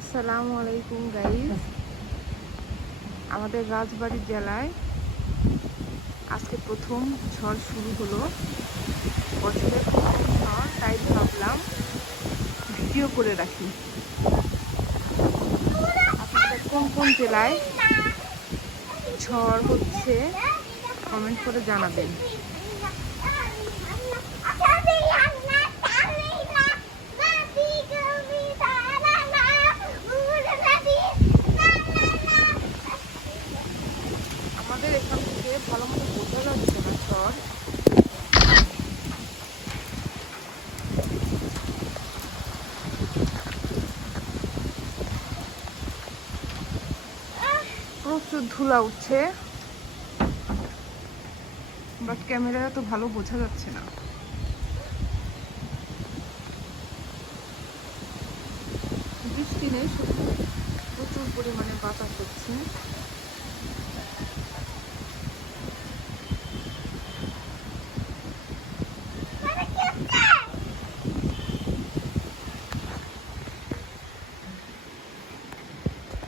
আসসালামু আলাইকুম গাইস। আমাদের রাজবাড়ী জেলায় আজকে প্রথম ঝড় শুরু হলো। বছরের প্রথম ঝড়, তাই ভাবলাম ভিডিও করে রাখি। আপনাদের কোন কোন জেলায় ঝড় হচ্ছে কমেন্ট করে জানাবেন। আমাদের এখান থেকে ভালো মতো বোঝা যাচ্ছে না ঝড়। প্রচুর ধুলা উঠছে, বাট ক্যামেরায় তো ভালো বোঝা যাচ্ছে না। বৃষ্টি নেই, শুধু প্রচুর পরিমাণে বাতাস হচ্ছে।